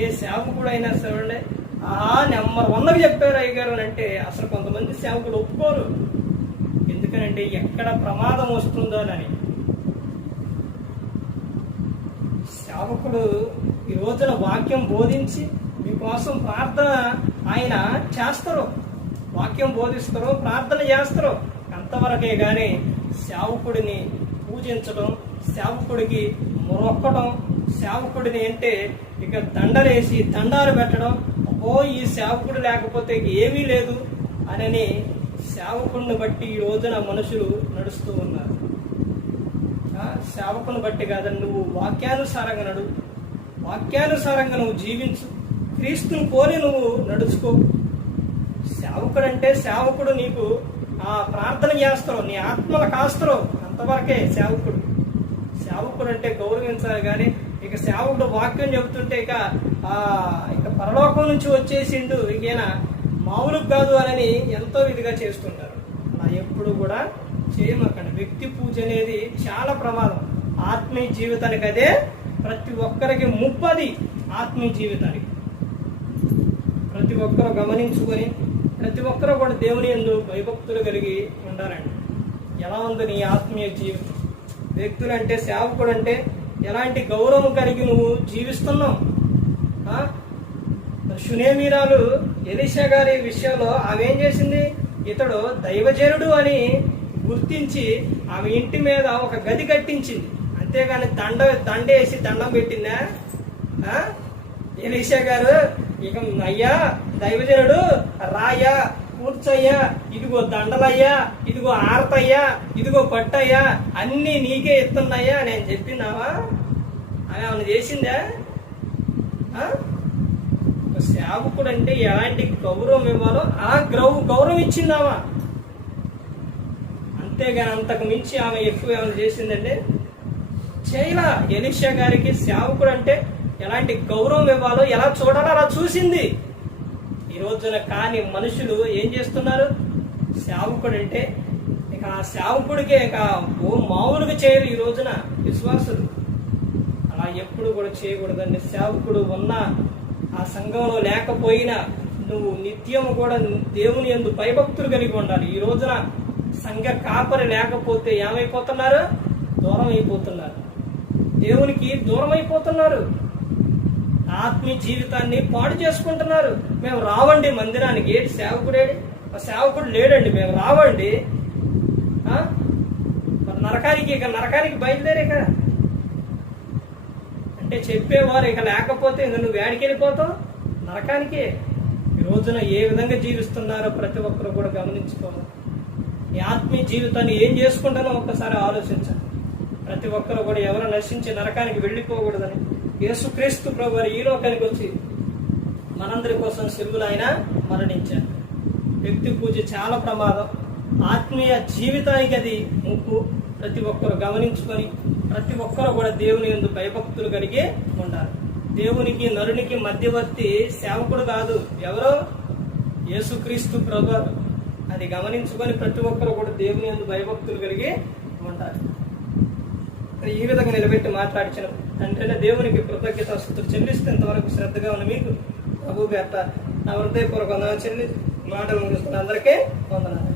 ఏ సేవకుడు అయినా సరే ఆ నెంబర్ వన్కి చెప్పారు అయ్యగారు అని అంటే అసలు కొంతమంది సేవకుడు ఒప్పుకోరు. ఎందుకనంటే ఎక్కడ ప్రమాదం వస్తుందో అని. సేవకుడు ఈ రోజున వాక్యం బోధించి మీకోసం ప్రార్థన ఆయన చేస్తారు. వాక్యం బోధిస్తారు ప్రార్థన చేస్తారు. అంతవరకే కానీ సేవకుడిని పూజించడం సేవకుడికి మొరొక్కడం సేవకుడిని అంటే ఇక దండలేసి దండాలు పెట్టడం ఓ ఈ సేవకుడు లేకపోతే ఏమీ లేదు అనని సేవకుడిని బట్టి ఈ రోజున మనుషులు నడుస్తూ ఉన్నారు. సేవకుని బట్టి కాదండి నువ్వు వాక్యానుసారంగా నడు. వాక్యానుసారంగా నువ్వు జీవించు. క్రీస్తుని కోరి నువ్వు నడుచుకో. సేవకుడు అంటే సేవకుడు నీకు ఆ ప్రార్థన చేస్తారు నీ ఆత్మల కాస్తారు అంతవరకే సేవకుడు. సేవకుడు అంటే గౌరవించాలి కానీ ఇక సేవకుడు వాక్యం చెబుతుంటే ఇక ఆ ఇక పరలోకం నుంచి వచ్చేసిండు ఇకేనా మామూలు కాదు అని ఎంతో ఇదిగా చేస్తుంటారు. అలా ఎప్పుడు కూడా చేయమకండి. వ్యక్తి పూజ అనేది చాలా ప్రమాదం. ఆత్మీయ జీవితానికి అదే ప్రతి ఒక్కరికి ముప్పది ఆత్మీయ జీవితానికి. ప్రతి ఒక్కరూ గమనించుకొని ప్రతి ఒక్కరూ కూడా దేవుని ఎందు భయభక్తులు కలిగి ఉండాలండి. ఎలా ఉంది నీ ఆత్మీయ జీవితం? వ్యక్తులు అంటే సేవకుడు అంటే ఎలాంటి గౌరవం కలిగి నువ్వు జీవిస్తున్నావు? సునేమీరాలు షునేమీరాలు ఎలీషా గారి విషయంలో ఆమె ఏం చేసింది? ఇతడు దైవజనుడు అని గుర్తించి ఆమె ఇంటి మీద ఒక గది కట్టించింది. అంతేగాని దండ దండేసి దండం పెట్టిందా? ఎలిషా ఎలీషా గారు ఇక అయ్యా దైవజనుడు రాయా కూర్చోయ్యా ఇదిగో దండలయ్యా ఇదిగో ఆరతయ్యా ఇదిగో పట్టయ్యా అన్నీ నీకే ఇస్తున్నాయ్యా నేను చెప్పినావా? ఆమె చేసిందా? ఒక సేవకుడు అంటే ఎలాంటి గౌరవం ఇవ్వాలో ఆ గౌరవ గౌరవం ఇచ్చిందామా అంతేగాని అంతకు మించి ఆమె ఎక్కువ ఏమైనా చేసిందంటే చేయలా ఎలిషా గారికి సేవకుడు అంటే ఎలాంటి గౌరవం ఇవ్వాలో ఎలా చూడాలో అలా చూసింది. ఈ రోజున కాని మనుషులు ఏం చేస్తున్నారు? సేవకుడు అంటే ఇక ఆ సేవకుడికి ఇక ఓ మామూలుగా చేయరు ఈ రోజున విశ్వాసులు. ఎప్పుడు కూడా చేయకూడదండి. సేవకుడు ఉన్న ఆ సంఘంలో లేకపోయినా నువ్వు నిత్యం కూడా దేవుని ఎందు భయభక్తులు కలిగి ఉండాలి. ఈ రోజున సంఘ కాపరి లేకపోతే ఏమైపోతున్నారు? దూరం అయిపోతున్నారు దేవునికి దూరం అయిపోతున్నారు ఆత్మీయ జీవితాన్ని పాడు చేసుకుంటున్నారు. మేము రావండి మందిరానికి. ఏంటి సేవకుడేడి ఆ సేవకుడు లేడండి. మేము రావండి. నరకానికి ఇక నరకానికి బయలుదేరే కదా. అంటే చెప్పేవారు ఇక లేకపోతే ఇంక నువ్వు వేడికి వెళ్ళిపోతావు. నరకానికే. ఈ రోజున ఏ విధంగా జీవిస్తున్నారో ప్రతి ఒక్కరు కూడా గమనించుకోవాలి. ఈ ఆత్మీయ జీవితాన్ని ఏం చేసుకుంటానో ఒక్కసారి ఆలోచించాలి ప్రతి ఒక్కరు కూడా ఎవరు నశించి నరకానికి వెళ్ళిపోకూడదని. యేసుక్రీస్తు ప్రభు ఈ లోకానికి వచ్చి మనందరి కోసం సిలువులు ఆయన మరణించారు. వ్యక్తి పూజ చాలా ప్రమాదం. ఆత్మీయ జీవితానికి అది ముప్పు. ప్రతి ఒక్కరు గమనించుకొని ప్రతి ఒక్కరు కూడా దేవుని ఎందు భయభక్తులు కలిగి ఉండాలి. దేవునికి నరునికి మధ్యవర్తి సేవకుడు కాదు. ఎవరో? యేసుక్రీస్తు ప్రభు. అది గమనించుకొని ప్రతి ఒక్కరు కూడా దేవుని ఎందు భయభక్తులు కలిగి ఉండాలి. మరి ఈ విధంగా నిలబెట్టి మాట్లాడిచిన తండ్రిన దేవునికి కృతజ్ఞత చెల్లిస్తే ఇంతవరకు శ్రద్ధగా ఉన్న మీకు ప్రభు పేట నా హృదయపూర్వక చెల్లి మాటలు అందరికీ వందనాలు.